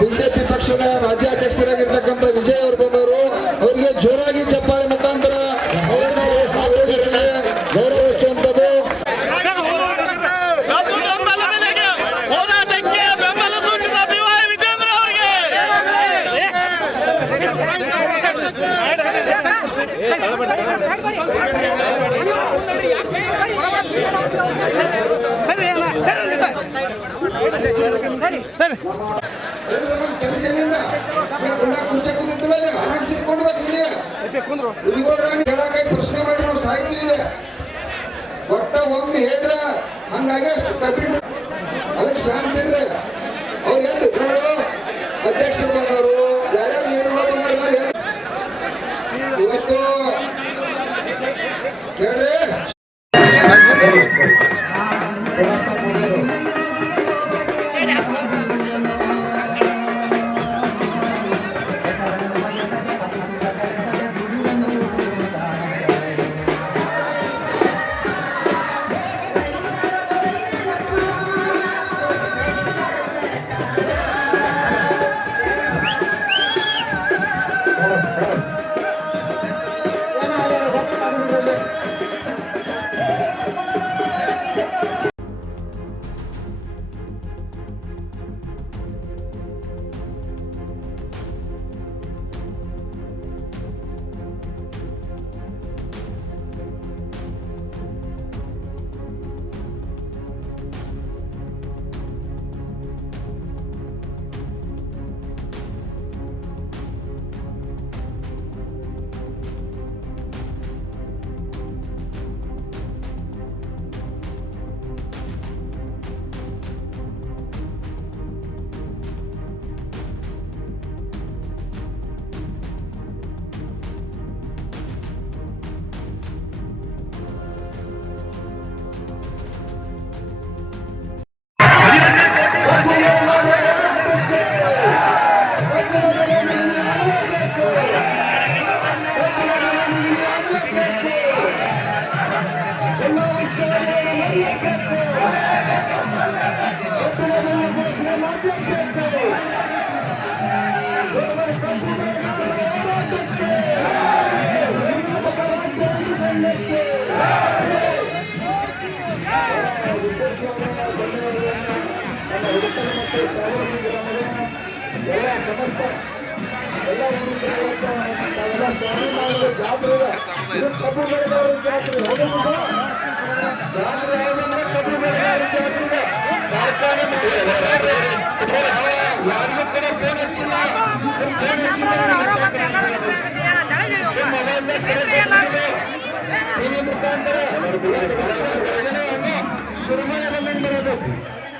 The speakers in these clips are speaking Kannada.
ಬಿಜೆಪಿ ಪಕ್ಷದ ರಾಜ್ಯಾಧ್ಯಕ್ಷರಾಗಿರ್ತಕ್ಕಂಥ ವಿಜಯ್ ಅವರು ಬಂದವರು. ಅವರಿಗೆ ಜೋರಾಗಿ ಚಪ್ಪಾಳೆ ಮುಖಾಂತರ ಗೌರವಿಸುವಂಥದ್ದು. ಕೆಲಸದಿಂದ ಕುರ್ಚಿ ಕುಂದಿಲ್ಲ ಆರಾಮ್ ಹೇಳಕ ಪ್ರಶ್ನೆ ಮಾಡಿ ನಾವು ಸಾಹಿತ್ಯ ಇಲ್ಲ ಒಟ್ಟ ಒಮ್ಮೆ ಹೇಳ್ರ ಹಂಗಾಗಿ ಕಬ್ಬಿಣ ಅದಕ್ಕೆ ಶಾಂತಿ ಇರ್ರಿ. ಅವ್ರು ಎಂದು ಅಧ್ಯಕ್ಷರು ಬಂದವರು ಯಾರ್ಯಾರು ಲೀಡರ್ಗಳು ಬಂದರು ಇವತ್ತು ಹೇಳ್ರಿ.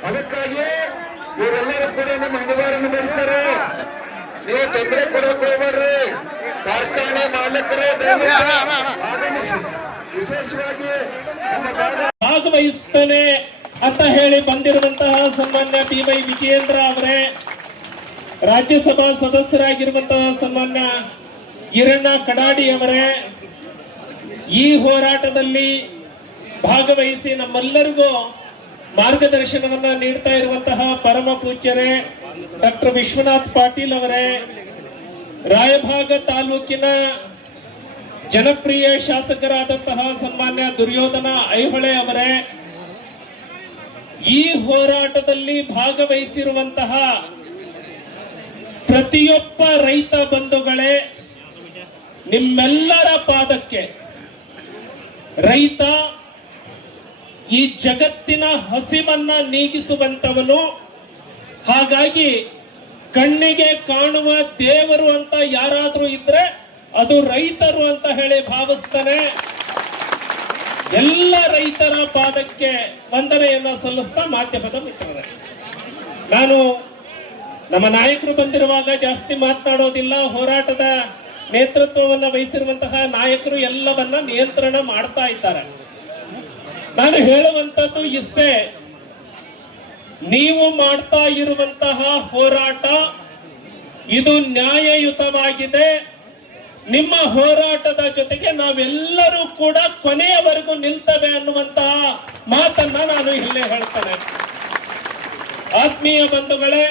ಅದಕ್ಕಾಗಿ ಇವರೆಲ್ಲರೂ ಕೂಡ ನಮ್ಮ ಅಂಗವಾರನ್ನು ಬೆಳೆಸ್ತಾರೆ. ನೀವು ತೊಂದರೆ ಕೊಡೋಕೆ ಹೋಗ್ಬೇಡ್ರಿ. ಕಾರ್ಖಾನೆ ಮಾಲೀಕರು ಆಗಮಿಸಿ ವಿಶೇಷವಾಗಿ ಭಾಗವಹಿಸುತ್ತಾನೆ ಅಂತ ಹೇಳಿ ಬಂದಿರುವಂತಹ ಸನ್ಮಾನ್ಯ ಟಿ.ವೈ. ವಿಜಯೇಂದ್ರ ಅವರೇ, ರಾಜ್ಯಸಭಾ ಸದಸ್ಯರಾಗಿರುವಂತಹ ಸನ್ಮಾನ್ಯ ಈರಣ್ಣ ಕಡಾಡಿ ಅವರೇ, ಈ ಹೋರಾಟದಲ್ಲಿ ಭಾಗವಹಿಸಿ ನಮ್ಮೆಲ್ಲರಿಗೂ ಮಾರ್ಗದರ್ಶನವನ್ನ ನೀಡ್ತಾ ಇರುವಂತಹ ಪರಮ ಪೂಜ್ಯರೇ ಡಾಕ್ಟರ್ ವಿಶ್ವನಾಥ್ ಪಾಟೀಲ್ ಅವರೇ, ರಾಯಭಾಗ ತಾಲೂಕಿನ ಜನಪ್ರಿಯ ಶಾಸಕರಾದಂತಹ ಸನ್ಮಾನ್ಯ ದುರ್ಯೋಧನ ಐಹೊಳೆ ಅವರೇ, ಈ ಹೋರಾಟದಲ್ಲಿ ಭಾಗವಹಿಸಿರುವಂತಹ ಪ್ರತಿಯೊಬ್ಬ ರೈತ ಬಂಧುಗಳೇ, ನಿಮ್ಮೆಲ್ಲರ ಪಾದಕ್ಕೆ ರೈತ ಈ ಜಗತ್ತಿನ ಹಸಿವನ್ನ ನೀಗಿಸುವಂತವನು. ಹಾಗಾಗಿ ಕಣ್ಣಿಗೆ ಕಾಣುವ ದೇವರು ಅಂತ ಯಾರಾದ್ರೂ ಇದ್ರೆ ಅದು ರೈತರು ಅಂತ ಹೇಳಿ ಭಾವಿಸ್ತಾನೆ. ಎಲ್ಲ ರೈತರ ಪಾದಕ್ಕೆ ವಂದನೆಯನ್ನ ಸಲ್ಲಿಸ್ತಾ ಮಾಧ್ಯಮದ ಮಿತ್ರರೇ, ನಾನು ನಮ್ಮ ನಾಯಕರು ಬಂದಿರುವಾಗ ಜಾಸ್ತಿ ಮಾತನಾಡೋದಿಲ್ಲ. ಹೋರಾಟದ ನೇತೃತ್ವವನ್ನ ವಹಿಸಿರುವಂತಹ ನಾಯಕರು ಎಲ್ಲವನ್ನ ನಿಯಂತ್ರಣ ಮಾಡ್ತಾ ಇದ್ದಾರೆ. ನಾನು ಹೇಳುವಂತದ್ದು ಇಷ್ಟೇ, ನೀವು ಮಾಡ್ತಾ ಇರುವಂತಹ ಹೋರಾಟ ಇದು ನ್ಯಾಯಯುತವಾಗಿದೆ. ನಿಮ್ಮ ಹೋರಾಟದ ಜೊತೆಗೆ ನಾವೆಲ್ಲರೂ ಕೂಡ ಕೊನೆಯವರೆಗೂ ನಿಲ್ತೇವೆ ಅನ್ನುವಂತಹ ಮಾತನ್ನ ನಾನು ಇಲ್ಲೇ ಹೇಳ್ತೇನೆ. ಆತ್ಮೀಯ ಬಂಧುಗಳೇ,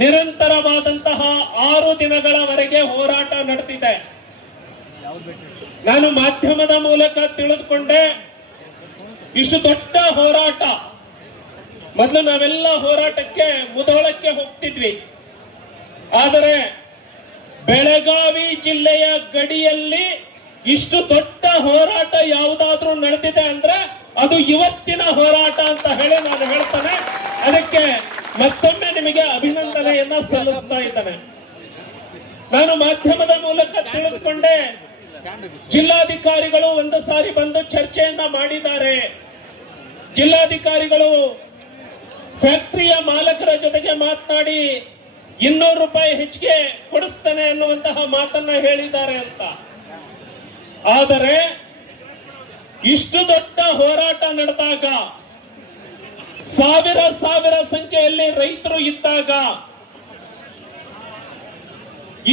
ನಿರಂತರವಾದಂತಹ 6 ದಿನಗಳವರೆಗೆ ಹೋರಾಟ ನಡೆದಿದೆ. ನಾನು ಮಾಧ್ಯಮದ ಮೂಲಕ ತಿಳಿದುಕೊಂಡೆ, ಇಷ್ಟು ದೊಡ್ಡ ಹೋರಾಟ, ಮೊದಲು ನಾವೆಲ್ಲ ಹೋರಾಟಕ್ಕೆ ಮುಧೋಳಕ್ಕೆ ಹೋಗ್ತಿದ್ವಿ. ಆದರೆ ಬೆಳಗಾವಿ ಜಿಲ್ಲೆಯ ಗಡಿಯಲ್ಲಿ ಇಷ್ಟು ದೊಡ್ಡ ಹೋರಾಟ ಯಾವುದಾದ್ರೂ ನಡೆದಿದೆ ಅಂದ್ರೆ ಅದು ಇವತ್ತಿನ ಹೋರಾಟ ಅಂತ ಹೇಳಿ ನಾನು ಹೇಳ್ತೇನೆ. ಅದಕ್ಕೆ ಮತ್ತೊಮ್ಮೆ ನಿಮಗೆ ಅಭಿನಂದನೆಯನ್ನ ಸಲ್ಲಿಸ್ತಾ ಇದ್ದೇನೆ. ನಾನು ಮಾಧ್ಯಮದ ಮೂಲಕ ತಿಳಿದುಕೊಂಡೆ, ಜಿಲ್ಲಾಧಿಕಾರಿಗಳು ಒಂದು ಸಾರಿ ಬಂದು ಚರ್ಚೆಯನ್ನ ಮಾಡಿದ್ದಾರೆ. ಜಿಲ್ಲಾಧಿಕಾರಿಗಳು ಫ್ಯಾಕ್ಟರಿಯ ಮಾಲಕರ ಜೊತೆಗೆ ಮಾತನಾಡಿ 200 ರೂಪಾಯಿ ಹೆಚ್ಚಿಗೆ ಕೊಡಿಸ್ತೇನೆ ಅನ್ನುವಂತಹ ಮಾತನ್ನ ಹೇಳಿದ್ದಾರೆ ಅಂತ. ಆದರೆ ಇಷ್ಟು ದೊಡ್ಡ ಹೋರಾಟ ನಡೆದಾಗ, ಸಾವಿರ ಸಂಖ್ಯೆಯಲ್ಲಿ ರೈತರು ಇದ್ದಾಗ,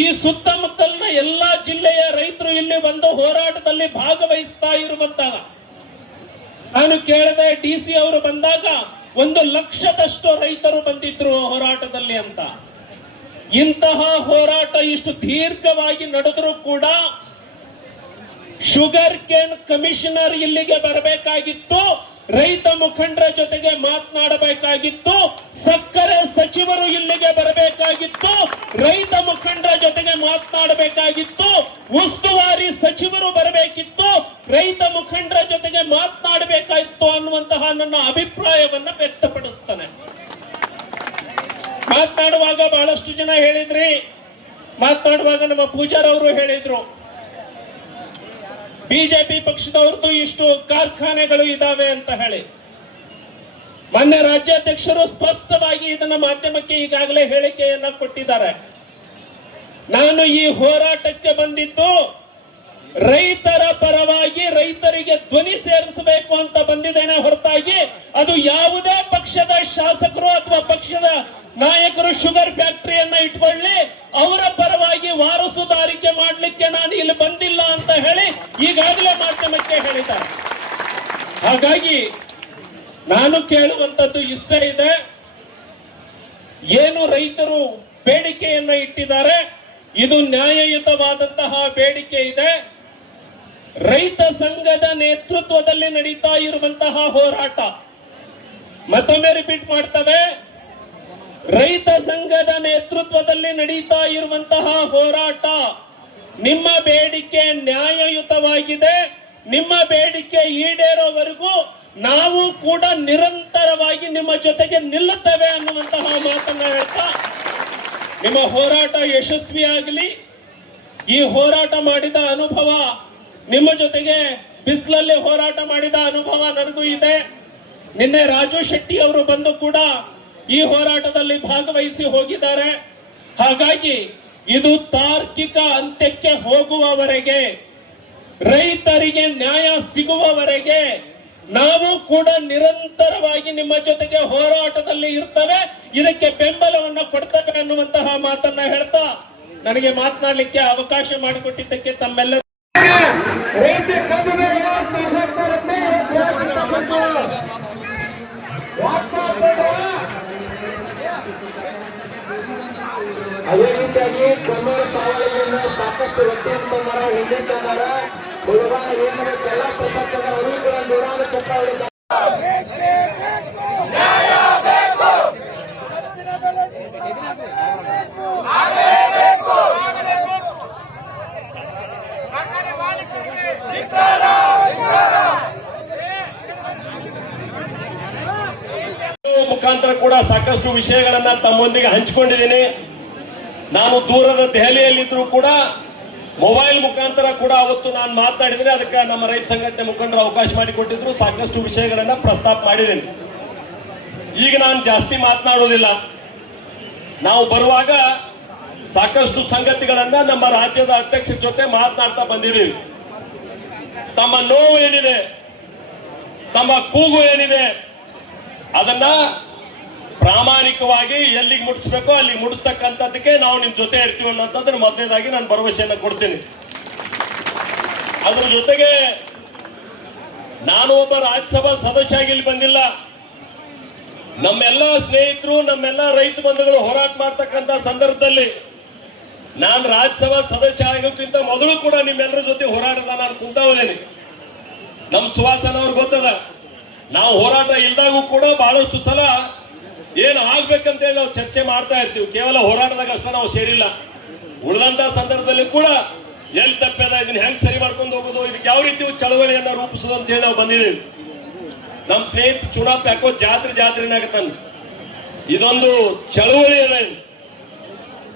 ಈ ಸುತ್ತಮುತ್ತಲಿನ ಎಲ್ಲಾ ಜಿಲ್ಲೆಯ ರೈತರು ಇಲ್ಲಿ ಬಂದು ಹೋರಾಟದಲ್ಲಿ ಭಾಗವಹಿಸ್ತಾ ಇರುವಂತಹ, ನಾನು ಕೇಳಿದೆ DC ಅವರು ಬಂದಾಗ 1 ಲಕ್ಷದಷ್ಟು ರೈತರು ಬಂದಿದ್ರು ಹೋರಾಟದಲ್ಲಿ ಅಂತ. ಇಂತಹ ಹೋರಾಟ ಇಷ್ಟು ದೀರ್ಘವಾಗಿ ನಡೆದರೂ ಕೂಡ ಶುಗರ್ ಕೇನ್ ಕಮಿಷನರ್ ಇಲ್ಲಿಗೆ ಬರಬೇಕಾಗಿತ್ತು, ರೈತ ಮುಖಂಡರ ಜೊತೆಗೆ ಮಾತನಾಡಬೇಕಾಗಿತ್ತು, ಸಕ್ಕರೆ ಸಚಿವರು ಇಲ್ಲಿಗೆ ಬರಬೇಕಾಗಿತ್ತು, ರೈತ ಮುಖಂಡರ ಜೊತೆಗೆ ಮಾತನಾಡಬೇಕಾಗಿತ್ತು, ಉಸ್ತುವಾರಿ ಸಚಿವರು ಬರಬೇಕಿತ್ತು, ರೈತ ಮುಖಂಡರ ಜೊತೆಗೆ ಮಾತನಾಡಬೇಕಾಗಿತ್ತು ಅನ್ನುವಂತಹ ನನ್ನ ಅಭಿಪ್ರಾಯವನ್ನ ವ್ಯಕ್ತಪಡಿಸ್ತಾನೆ. ಮಾತನಾಡುವಾಗ ಬಹಳಷ್ಟು ಜನ ಹೇಳಿದ್ರಿ, ಮಾತನಾಡುವಾಗ ನಮ್ಮ ಪೂಜಾರ್ ಅವರು ಹೇಳಿದ್ರು, ಬಿಜೆಪಿ ಪಕ್ಷದವ್ರದ್ದು ಇಷ್ಟು ಕಾರ್ಖಾನೆಗಳು ಇದಾವೆ ಅಂತ ಹೇಳಿ. ಮಾನ್ಯ ರಾಜ್ಯಾಧ್ಯಕ್ಷರು ಸ್ಪಷ್ಟವಾಗಿ ಇದನ್ನ ಮಾಧ್ಯಮಕ್ಕೆ ಈಗಾಗಲೇ ಹೇಳಿಕೆಯನ್ನ ಕೊಟ್ಟಿದ್ದಾರೆ. ನಾನು ಈ ಹೋರಾಟಕ್ಕೆ ಬಂದಿದ್ದು ರೈತರ ಪರವಾಗಿ, ರೈತರಿಗೆ ಧ್ವನಿ ಸೇರಿಸಬೇಕು ಅಂತ ಬಂದಿದ್ದೇನೆ ಹೊರತಾಗಿ ಅದು ಯಾವುದೇ ಪಕ್ಷದ ಶಾಸಕರು ಅಥವಾ ಪಕ್ಷದ ನಾಯಕರು ಶುಗರ್ ಫ್ಯಾಕ್ಟರಿಯನ್ನ ಇಟ್ಕೊಳ್ಳಿ, ಅವರ ಪರವಾಗಿ ವಾರಸುದಾರಿಕೆ ಮಾಡಲಿಕ್ಕೆ ನಾನು ಇಲ್ಲಿ ಬಂದಿಲ್ಲ ಅಂತ ಹೇಳಿ ಈಗಾಗಲೇ ಮಾಧ್ಯಮಕ್ಕೆ ಹೇಳಿದ್ದಾರೆ. ಹಾಗಾಗಿ ನಾನು ಕೇಳುವಂತದ್ದು ಇಷ್ಟ ಇದೆ, ಏನು ರೈತರು ಬೇಡಿಕೆಯನ್ನ ಇಟ್ಟಿದ್ದಾರೆ ಇದು ನ್ಯಾಯಯುತವಾದಂತಹ ಬೇಡಿಕೆ ಇದೆ. ರೈತ ಸಂಘದ ನೇತೃತ್ವದಲ್ಲಿ ನಡೀತಾ ಇರುವಂತಹ ಹೋರಾಟ, ಮತ್ತೊಮ್ಮೆ ರಿಪೀಟ್ ಮಾಡ್ತವೆ, ರೈತ ಸಂಘದ ನೇತೃತ್ವದಲ್ಲಿ ನಡೀತಾ ಇರುವಂತಹ ಹೋರಾಟ. ನಿಮ್ಮ ಬೇಡಿಕೆ ನ್ಯಾಯಯುತವಾಗಿದೆ. ನಿಮ್ಮ ಬೇಡಿಕೆ ಈಡೇರೋವರೆಗೂ ನಾವು ಕೂಡ ನಿರಂತರವಾಗಿ ನಿಮ್ಮ ಜೊತೆಗೆ ನಿಲ್ಲುತ್ತೇವೆ ಅನ್ನುವಂತಹ ಮಾತನ್ನ ಹೇಳ್ತಾ, ನಿಮ್ಮ ಹೋರಾಟ ಯಶಸ್ವಿಯಾಗಲಿ. ಈ ಹೋರಾಟ ಮಾಡಿದ ಅನುಭವ, ನಿಮ್ಮ ಜೊತೆಗೆ ಬಿಸಿಲಲ್ಲಿ ಹೋರಾಟ ಮಾಡಿದ ಅನುಭವ ನನಗೂ ಇದೆ. ನಿನ್ನೆ ರಾಜು ಶೆಟ್ಟಿ ಅವರು ಬಂದು ಕೂಡ ಈ ಹೋರಾಟದಲ್ಲಿ ಭಾಗವಹಿಸಿ ಹೋಗಿದ್ದಾರೆ. ಹಾಗಾಗಿ ಇದು ತಾರ್ಕಿಕ ಅಂತ್ಯಕ್ಕೆ ಹೋಗುವವರೆಗೆ, ರೈತರಿಗೆ ನ್ಯಾಯ ಸಿಗುವವರೆಗೆ ನಾವು ಕೂಡ ನಿರಂತರವಾಗಿ ನಿಮ್ಮ ಜೊತೆಗೆ ಹೋರಾಟದಲ್ಲಿ ಇರ್ತೇವೆ, ಇದಕ್ಕೆ ಬೆಂಬಲವನ್ನ ಕೊಡ್ತೇವೆ ಅನ್ನುವಂತಹ ಮಾತನ್ನ ಹೇಳ್ತಾ ನನಗೆ ಮಾತನಾಡಲಿಕ್ಕೆ ಅವಕಾಶ ಮಾಡಿಕೊಟ್ಟಿದ್ದಕ್ಕೆ ತಮ್ಮೆಲ್ಲ ಅದೇ ರೀತಿಯಾಗಿ ಕೊಮ್ಮೂರು ಸಾವಳಿಯನ್ನು ಸಾಕಷ್ಟು ವ್ಯಕ್ತಿಯನ್ನು ತಂದಾರ, ಹಿಂದೆ ತಂದಾರ, ಹುಡುಗಾನ ಏನ ಎಲ್ಲ ಪ್ರಸಾದ ತಂದಾರ, ಅವರು ಕೂಡ ಜೋರಾದ ಚಪ್ಪಾಳೆ. ಮುಖಾಂತರ ಕೂಡ ಸಾಕಷ್ಟು ವಿಷಯಗಳನ್ನ ತಮ್ಮೊಂದಿಗೆ ಹಂಚಿಕೊಂಡಿದ್ದೀನಿ. ನಾನು ದೂರದ ದೆಹಲಿಯಲ್ಲಿದ್ದರೂ ಕೂಡ ಮೊಬೈಲ್ ಮುಖಾಂತರ ಕೂಡ ಅವತ್ತು ನಾನು ಮಾತನಾಡಿದ್ರೆ ಅದಕ್ಕೆ ನಮ್ಮ ರೈತ ಸಂಘಟನೆ ಮುಖಂಡರು ಅವಕಾಶ ಮಾಡಿಕೊಟ್ಟಿದ್ರು. ಸಾಕಷ್ಟು ವಿಷಯಗಳನ್ನ ಪ್ರಸ್ತಾಪ ಮಾಡಿದ್ದೀನಿ. ಈಗ ನಾನು ಜಾಸ್ತಿ ಮಾತನಾಡೋದಿಲ್ಲ. ನಾವು ಬರುವಾಗ ಸಾಕಷ್ಟು ಸಂಗತಿಗಳನ್ನ ನಮ್ಮ ರಾಜ್ಯದ ಅಧ್ಯಕ್ಷರ ಜೊತೆ ಮಾತನಾಡ್ತಾ ಬಂದಿದ್ದೀವಿ. ತಮ್ಮ ನೋವು ಏನಿದೆ, ತಮ್ಮ ಕೂಗು ಏನಿದೆ, ಅದನ್ನ ಪ್ರಾಮಾಣಿಕವಾಗಿ ಎಲ್ಲಿಗೆ ಮುಟ್ಟಿಸ್ಬೇಕೋ ಅಲ್ಲಿಗೆ ಮುಟ್ಟಿಸ್ತಕ್ಕಂಥದ್ದಕ್ಕೆ ನಾವು ನಿಮ್ ಜೊತೆ ಇರ್ತೀವಿ ಅನ್ನೋಂಥದ್ದನ್ನು ಮೊದಲನೇದಾಗಿ ನಾನು ಭರವಸೆಯನ್ನು ಕೊಡ್ತೀನಿ. ಅದ್ರ ಜೊತೆಗೆ ನಾನು ಒಬ್ಬ ರಾಜ್ಯಸಭಾ ಸದಸ್ಯ ಆಗಿ ಇಲ್ಲಿ ಬಂದಿಲ್ಲ. ನಮ್ಮೆಲ್ಲ ಸ್ನೇಹಿತರು, ನಮ್ಮೆಲ್ಲ ರೈತ ಬಂಧುಗಳು ಹೋರಾಟ ಮಾಡ್ತಕ್ಕಂಥ ಸಂದರ್ಭದಲ್ಲಿ ನಾನು ರಾಜ್ಯಸಭಾ ಸದಸ್ಯ ಆಗೋಕ್ಕಿಂತ ಮೊದಲು ಕೂಡ ನಿಮ್ಮೆಲ್ಲರ ಜೊತೆ ಹೋರಾಟದ ನಾನು ಕುಂತಾವದೇನೆ. ನಮ್ ಸುವಾಸನ ಅವ್ರಿಗೆ ಗೊತ್ತದ, ನಾವು ಹೋರಾಟ ಇಲ್ದಾಗೂ ಕೂಡ ಬಹಳಷ್ಟು ಸಲ ಏನು ಆಗ್ಬೇಕಂತ ಹೇಳಿ ನಾವು ಚರ್ಚೆ ಮಾಡ್ತಾ ಇರ್ತೀವಿ. ಕೇವಲ ಹೋರಾಟದಾಗ ಅಷ್ಟ ನಾವು ಸೇರಿಲ್ಲ. ಉಳಿದಂತ ಸಂದರ್ಭದಲ್ಲಿ ಕೂಡ ಎಲ್ಲಿ ತಪ್ಪದ, ಇದನ್ನ ಹೆಂಗ್ ಸರಿ ಮಾಡ್ಕೊಂಡು ಹೋಗೋದು, ಇದಕ್ಕೆ ಯಾವ ರೀತಿ ಚಳವಳಿಯನ್ನ ರೂಪಿಸೋದು ಅಂತ ಹೇಳಿ ನಾವು ಬಂದಿದ್ದೀವಿ. ನಮ್ ಸ್ನೇಹಿತ ಚುನಾಪ್ ಯಾಕೋ ಜಾತ್ರೆನಾಗತ್ತಾನ. ಇದೊಂದು ಚಳವಳಿ ಅದ.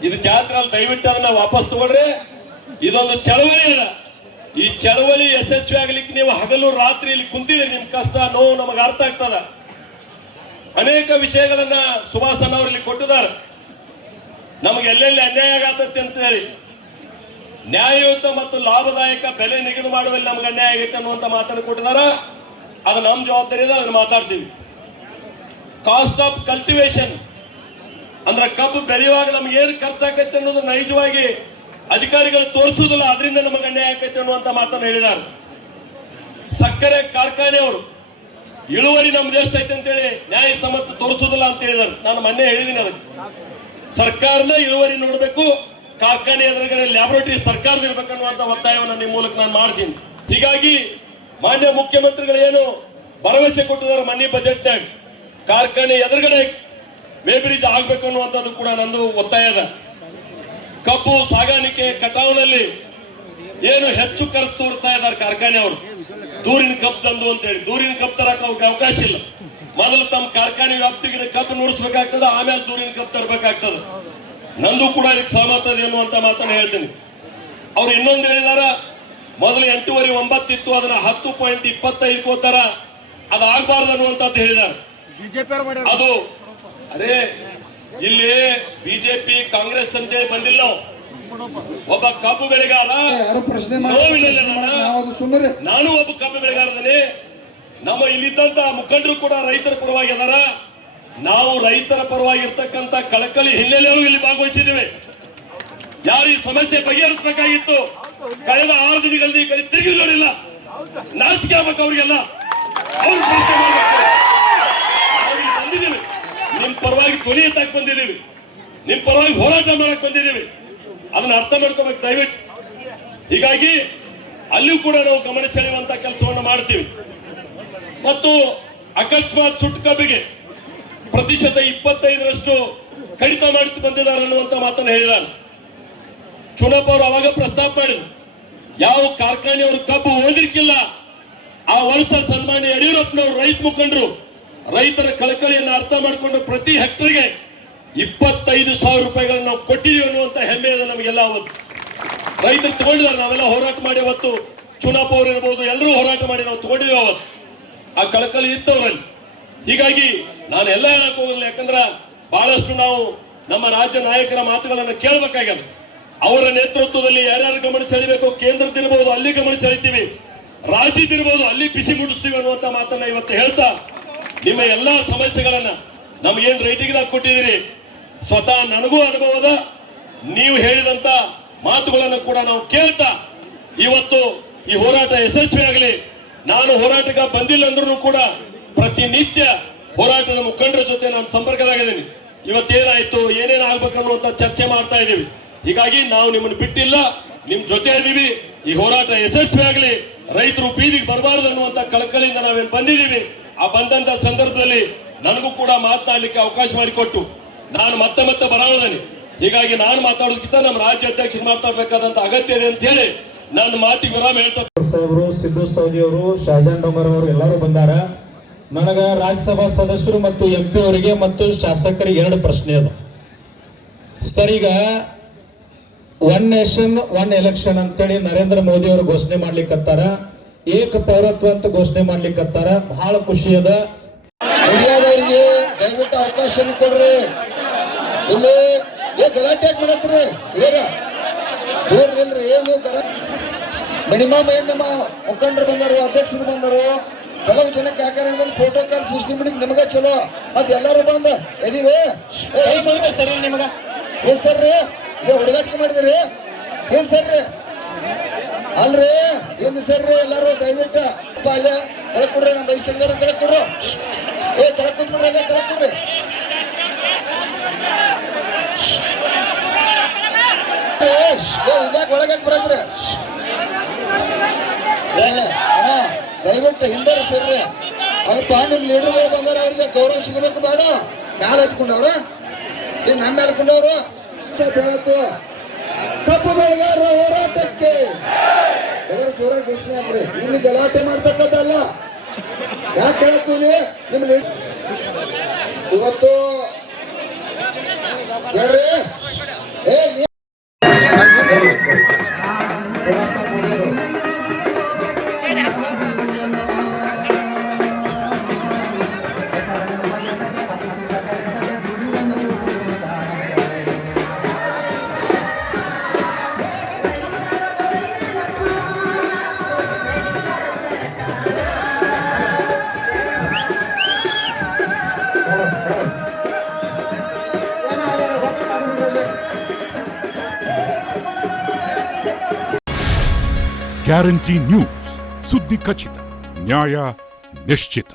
ಇದು ಜಾತ್ರೆ ಅಲ್ಲಿ ದಯವಿಟ್ಟು ಅದನ್ನ ವಾಪಸ್ ತಗೊಳ್ರಿ. ಇದೊಂದು ಚಳವಳಿ ಅದ. ಈ ಚಳವಳಿ ಯಶಸ್ವಿ ಆಗ್ಲಿಕ್ಕೆ ನೀವು ಹಗಲು ರಾತ್ರಿ ಇಲ್ಲಿ ಕುಂತಿದ್ದೀರಿ. ನಿಮ್ ಕಷ್ಟ ನೋವು ನಮಗೆ ಅರ್ಥ ಆಗ್ತದ. ಅನೇಕ ವಿಷಯಗಳನ್ನ ಸುಭಾಸನ್ ಅವರು ಇಲ್ಲಿ ಕೊಟ್ಟಿದ್ದಾರೆ. ನಮಗೆ ಎಲ್ಲೆಲ್ಲಿ ಅನ್ಯಾಯ ಆಗತ್ತೆ ಅಂತ ಹೇಳಿ, ನ್ಯಾಯಯುತ ಮತ್ತು ಲಾಭದಾಯಕ ಬೆಲೆ ನಿಗದಿ ಮಾಡುವಲ್ಲಿ ನಮ್ಗೆ ಅನ್ಯಾಯ ಆಗೈತೆ ಅನ್ನುವಂತ ಮಾತನ್ನು ಕೊಟ್ಟಿದಾರ. ಅದು ನಮ್ಮ ಜವಾಬ್ದಾರಿ ಇದೆ, ಅದನ್ನ ಮಾತಾಡ್ತೀವಿ. ಕಾಸ್ಟ್ ಆಫ್ ಕಲ್ಟಿವೇಶನ್ ಅಂದ್ರೆ ಕಬ್ಬು ಬೆಳೆಯುವಾಗ ನಮ್ಗೆ ಏನು ಖರ್ಚಾಗತ್ತೆ ಅನ್ನೋದು ನೈಜವಾಗಿ ಅಧಿಕಾರಿಗಳು ತೋರಿಸುವುದಿಲ್ಲ, ಅದರಿಂದ ನಮಗೆ ಅನ್ಯಾಯ ಆಕೈತೆ ಅನ್ನುವಂತ ಮಾತನ್ನು ಹೇಳಿದ್ದಾರೆ. ಸಕ್ಕರೆ ಕಾರ್ಖಾನೆಯವರು ಇಳುವರಿ ನಮ್ದು ಎಷ್ಟೈತೆ ಅಂತೇಳಿ ನ್ಯಾಯಸಮ್ಮತ ತೋರಿಸುವುದಿಲ್ಲ ಅಂತ ಹೇಳಿದ್ದಾರೆ. ನಾನು ಮೊನ್ನೆ ಹೇಳಿದ್ದೀನಿ, ಅದಕ್ಕೆ ಸರ್ಕಾರನ ಇಳುವರಿ ನೋಡಬೇಕು, ಕಾರ್ಖಾನೆ ಎದುರುಗಡೆ ಲ್ಯಾಬೊರೇಟರಿ ಸರ್ಕಾರದ ಇರ್ಬೇಕನ್ನುವಂತ ಒತ್ತಾಯವನ್ನು ನಿಮ್ಮ ಮೂಲಕ ನಾನು ಮಾಡ್ತೀನಿ. ಹೀಗಾಗಿ ಮಾನ್ಯ ಮುಖ್ಯಮಂತ್ರಿಗಳು ಏನು ಭರವಸೆ ಕೊಟ್ಟಿದ್ದಾರೆ ಮನಿ ಬಜೆಟ್ನಾಗ, ಕಾರ್ಖಾನೆ ಎದುರುಗಡೆ ವೇ ಬ್ರಿಡ್ಜ್ ಆಗ್ಬೇಕು ಅನ್ನುವಂಥದ್ದು ಕೂಡ ನಂದು ಒತ್ತಾಯ ಅದ. ಕಬ್ಬು ಸಾಗಾಣಿಕೆ ಕಟಾವಿನಲ್ಲಿ ಏನು ಹೆಚ್ಚು ಖರ್ಚು ತೋರಿಸ್ತಾ ಇದ್ದಾರೆ ಕಾರ್ಖಾನೆ ಅವರು, ದೂರಿನ ಕಬ್ಬು ತಂದು ಅಂತ ಹೇಳಿ. ದೂರಿನ ಕಬ್ಬು ತರಕ ಅವ್ರಿಗೆ ಅವಕಾಶ ಇಲ್ಲ. ಮೊದಲು ತಮ್ಮ ಕಾರ್ಖಾನೆ ವ್ಯಾಪ್ತಿಗೆ ಕಬ್ಬು ನುಡಿಸ್ಬೇಕಾಗ್ತದೆ, ಆಮೇಲೆ ದೂರಿನ ಕಬ್ಬು ತರಬೇಕಾಗ್ತದೆ. ನಂದು ಕೂಡ ಇದಕ್ಕೆ ಸಹಮತ ಇದೆ ಅನ್ನುವಂತ ಮಾತನ್ನು ಹೇಳ್ತೀನಿ. ಅವ್ರು ಇನ್ನೊಂದು ಹೇಳಿದಾರ, ಮೊದಲು 8.9 ಇತ್ತು, ಅದನ್ನ 10.25 ಹೋತಾರ, ಅದು ಆಗ್ಬಾರ್ದು ಅನ್ನುವಂಥದ್ದು ಹೇಳಿದಾರೆ. ಅದು ಅದೇ ಇಲ್ಲಿ ಬಿಜೆಪಿ ಕಾಂಗ್ರೆಸ್ ಅಂತೇಳಿ ಬಂದಿಲ್ಲ. ಒಬ್ಬ ಕಬ್ಬು ಬೆಳೆಗಾರ, ನಾನು ಒಬ್ಬ ಕಬ್ಬು ಬೆಳೆಗಾರದಲ್ಲಿ. ನಮ್ಮ ಇಲ್ಲಿದ್ದಂತ ಮುಖಂಡರು ಕೂಡ ರೈತರ ಪರವಾಗಿ ಅದಾರ. ನಾವು ರೈತರ ಪರವಾಗಿ ಇರ್ತಕ್ಕಂಥ ಕಳಕಳಿ ಹಿನ್ನೆಲೆಯೂ ಇಲ್ಲಿ ಭಾಗವಹಿಸಿದ್ದೇವೆ. ಯಾರು ಈ ಸಮಸ್ಯೆ ಬಗೆಹರಿಸಬೇಕಾಗಿತ್ತು, ಕಳೆದ 6 ದಿನಗಳಲ್ಲಿ ಈ ಕಡೆ ತಿರುಗಿ ನೋಡಿಲ್ಲ. ನಾಚಿಕೆ ಆಗ್ಬೇಕು ಅವ್ರಿಗೆಲ್ಲ. ಅವ್ರು ಪ್ರಶ್ನೆ ಮಾಡ್ಬೇಕು. ನಾವು ಬಂದಿದ್ದೇವೆ, ನಿಮ್ ಪರವಾಗಿ ಧ್ವನಿ ಎತ್ತಾಕ್ ಬಂದಿದ್ದೀವಿ, ನಿಮ್ ಪರವಾಗಿ ಹೋರಾಟ ಮಾಡಕ್ ಬಂದಿದ್ದೀವಿ. ಅದನ್ನ ಅರ್ಥ ಮಾಡ್ಕೋಬೇಕು ದಯವಿಟ್ಟು. ಹೀಗಾಗಿ ಅಲ್ಲಿಯೂ ಕೂಡ ನಾವು ಗಮನ ಸೆಳೆಯುವಂತ ಕೆಲಸವನ್ನು ಮಾಡ್ತೀವಿ. ಮತ್ತು ಅಕಸ್ಮಾತ್ ಸುಟ್ಟು ಕಬ್ಬಿಗೆ ಪ್ರತಿಶತ 25% ಕಡಿತ ಮಾಡುತ್ತಾ ಬಂದಿದ್ದಾರೆ ಅನ್ನುವಂತ ಮಾತನ್ನು ಹೇಳಿದ್ದಾರೆ. ಚುನಾಪ್ ಅವರು ಅವಾಗ ಪ್ರಸ್ತಾಪ ಮಾಡಿದ್ರು, ಯಾವ ಕಾರ್ಖಾನೆಯವರು ಕಬ್ಬು ಓದಿರ್ಕಿಲ್ಲ ಆ ವರ್ಷ ಸನ್ಮಾನ್ಯ ಯಡಿಯೂರಪ್ಪನವರು ರೈತ ಮುಖಂಡರು ರೈತರ ಕಳಕಳಿಯನ್ನು ಅರ್ಥ ಮಾಡಿಕೊಂಡು ಪ್ರತಿ ಹೆಕ್ಟರ್ಗೆ 25,000 ರೂಪಾಯಿಗಳನ್ನು ನಾವು ಕೊಟ್ಟಿದ್ದೀವಿ ಅನ್ನುವಂತ ಹೆಮ್ಮೆ ಇದೆ ನಮಗೆಲ್ಲ. ಅವತ್ತು ರೈತರು ತಗೊಂಡಿದ್ದಾರೆ, ನಾವೆಲ್ಲ ಹೋರಾಟ ಮಾಡಿ ಅವತ್ತು ಚುನಾಪ್ ಅವರು ಇರ್ಬೋದು, ಎಲ್ಲರೂ ಹೋರಾಟ ಮಾಡಿ ನಾವು ತಗೊಂಡಿದ್ದೀವಿ. ಅವತ್ತು ಆ ಕಳಕಳಿ ಇತ್ತವರಲ್ಲಿ. ಹೀಗಾಗಿ ನಾನು ಎಲ್ಲ ಹೇಳಕ್ ಹೋಗೋದಿಲ್ಲ, ಯಾಕಂದ್ರೆ ಬಹಳಷ್ಟು ನಾವು ನಮ್ಮ ರಾಜ್ಯ ನಾಯಕರ ಮಾತುಗಳನ್ನು ಕೇಳಬೇಕಾಗ್ಯದ. ಅವರ ನೇತೃತ್ವದಲ್ಲಿ ಯಾರ್ಯಾರು ಗಮನ ಸೆಳಿಬೇಕು, ಕೇಂದ್ರದಿರ್ಬೋದು ಅಲ್ಲಿ ಗಮನ ಸೆಳಿತೀವಿ, ರಾಜ್ಯದಿರ್ಬೋದು ಅಲ್ಲಿ ಬಿಸಿ ಮುಟ್ಟಿಸ್ತೀವಿ ಅನ್ನುವಂತ ಮಾತನ್ನ ಇವತ್ತು ಹೇಳ್ತಾ, ನಿಮ್ಮ ಎಲ್ಲಾ ಸಮಸ್ಯೆಗಳನ್ನ ನಮ್ಗೇನ್ ರೈಟಿಂಗ್ ಕೊಟ್ಟಿದ್ದೀರಿ, ಸ್ವತಃ ನನಗೂ ಅನುಭವದ, ನೀವು ಹೇಳಿದಂತ ಮಾತುಗಳನ್ನು ಕೂಡ ನಾವು ಕೇಳ್ತಾ ಇವತ್ತು ಈ ಹೋರಾಟ ಯಶಸ್ವಿ ಆಗಲಿ. ನಾನು ಹೋರಾಟಕ್ಕೆ ಬಂದಿಲ್ಲ ಅಂದ್ರೂ ಕೂಡ ಪ್ರತಿನಿತ್ಯ ಹೋರಾಟದ ಮುಖಂಡರ ಜೊತೆ ನಾನು ಸಂಪರ್ಕದಾಗಿದ್ದೀನಿ. ಇವತ್ತೇನಾಯ್ತು, ಏನೇನು ಆಗ್ಬೇಕನ್ನುವಂತ ಚರ್ಚೆ ಮಾಡ್ತಾ ಇದ್ದೀವಿ. ಹೀಗಾಗಿ ನಾವು ನಿಮ್ಮನ್ನು ಬಿಟ್ಟಿಲ್ಲ, ನಿಮ್ ಜೊತೆ ಇದೀವಿ. ಈ ಹೋರಾಟ ಯಶಸ್ವಿ ಆಗಲಿ, ರೈತರು ಬೀದಿಗೆ ಬರಬಾರದು ಅನ್ನುವಂತ ಕಳಕಳಿಯಿಂದ ನಾವೇನು ಬಂದಿದ್ದೀವಿ. ಆ ಬಂದಂತ ಸಂದರ್ಭದಲ್ಲಿ ನನಗೂ ಕೂಡ ಮಾತನಾಡಲಿಕ್ಕೆ ಅವಕಾಶ ಮಾಡಿಕೊಟ್ಟು ನಾನು ಮತ್ತೆ ಬರಾವಣೆ. ಹೀಗಾಗಿ ನಾನು ಮಾತಾಡೋದಕ್ಕಿಂತ ನಮ್ಮ ರಾಜ್ಯ ಅಧ್ಯಕ್ಷರು ಮಾತಾಡಬೇಕಾದಂತ ಅಗತ್ಯ ಇದೆ ಅಂತ ಹೇಳಿ ನನ್ನ ಮಾತಿಗೆ ವಿರಾಮ ಹೇಳ್ತಾ ಸಾಹೇಬರು, ಸಿದ್ದು ಸೌದಿ ಅವರು, ಶಹಜಾನ್ ಡೊಂಗರ್ ಅವರು ಎಲ್ಲರೂ ಬಂದಾರ. ನನಗ ರಾಜ್ಯಸಭಾ ಸದಸ್ಯರು ಮತ್ತು MP ಅವರಿಗೆ ಮತ್ತು ಶಾಸಕರಿಗೆ 2 ಪ್ರಶ್ನೆ ಅದು. ಸರ್, ಈಗ 1 ನೇಷನ್ 1 ಎಲೆಕ್ಷನ್ ಅಂತೇಳಿ ನರೇಂದ್ರ ಮೋದಿ ಅವರು ಘೋಷಣೆ ಮಾಡ್ಲಿಕ್ಕತ್ತಾರ, ಏಕ ಪೌರತ್ವ ಅಂತ ಘೋಷಣೆ ಮಾಡ್ಲಿಕ್ಕತ್ತಾರ. ಬಹಳ ಖುಷಿ ಅದ. ಮೀಡಿಯಾದವರಿಗೆ ದಯವಿಟ್ಟು ಅವಕಾಶ ಕೊಡ್ರಿ. ಇಲ್ಲಿ ಗಲಾಟೆ ಯಾಕೆ ಮಾಡತ್ರಿ? ದೂರ ನಿಲ್ರಿ. ಏನು ಮಿನಿಮಮ್ ಏನ್ ನಮ್ಮ ಮುಖಂಡರು ಬಂದರು, ಅಧ್ಯಕ್ಷರು ಬಂದರು, ಕೆಲವು ಜನಕ್ಕೆ ಯಾಕಂದ್ರೆ ಇದನ್ನು ಪ್ರೋಟೋಕಾಲ್ ಸಿಸ್ಟಮ್ ನಿಮಗ ಚಲೋ, ಮತ್ತೆ ಎಲ್ಲರೂ ಬಂದ ಎದಿವೆ ಸರಿ ನಿಮಗ ಏನ್ ಸರ್ರಿ ಇದೇ ಹುಡುಗಾಟಿಕೆ ಮಾಡಿದ್ರಿ? ಏನ್ ಸರ್ರಿ ಅಲ್ರಿ ಏನು ಸರ್ರಿ? ಎಲ್ಲಾರು ದಯವಿಟ್ಟು ಅಲ್ಲೇ ತೆಳಕ್ ಕೊಡ್ರಿ, ನಮ್ಮ ರೈತರು ತೆಳಕ್ ಕೊಡ್ರು. ತೆಳಕ್ ಕುಂದ್ಬಿಡ್ರಿ, ಅಲ್ಲೇ ತೆಳಕ್ ಕೊಡ್ರಿ. ಇಲ್ಲಾಕ ಒಳಗಾಕ್ ಬರದ್ರಿ. ದಯವಿಟ್ಟು ಹಿಂದರ್ ಸರ್ರಿ. ಅಲ್ಪ ನಿಮ್ ಲೀಡರ್ಗಳು ಬಂದಾರ, ಅವ್ರಿಗೆ ಗೌರವ ಸಿಗಬೇಕು ಬೇಡ? ಮ್ಯಾಲ ಹತ್ಕೊಂಡವ್ರ ನಮ್ಮ ಮ್ಯಾಲ ಹತ್ಕೊಂಡವ್ರು. ಕಬ್ಬು ಬೆಳೆಗಾರರ ಹೋರಾಟಕ್ಕೆ ಜೋರ ಘೋಷಣೆ ಆಗ್ರಿ. ಇಲ್ಲಿ ಗಲಾಟೆ ಮಾಡ್ತಕ್ಕದ್ದಲ್ಲ. ಯಾಕೆ ಹೇಳ್ತೀವಿ ನಿಮ್ ಇವತ್ತು ಹೇಳ್ರಿ. ಗ್ಯಾರಂಟಿ ನ್ಯೂಸ್, ಸುದ್ದಿ ಖಚಿತ, ನ್ಯಾಯ ನಿಶ್ಚಿತ.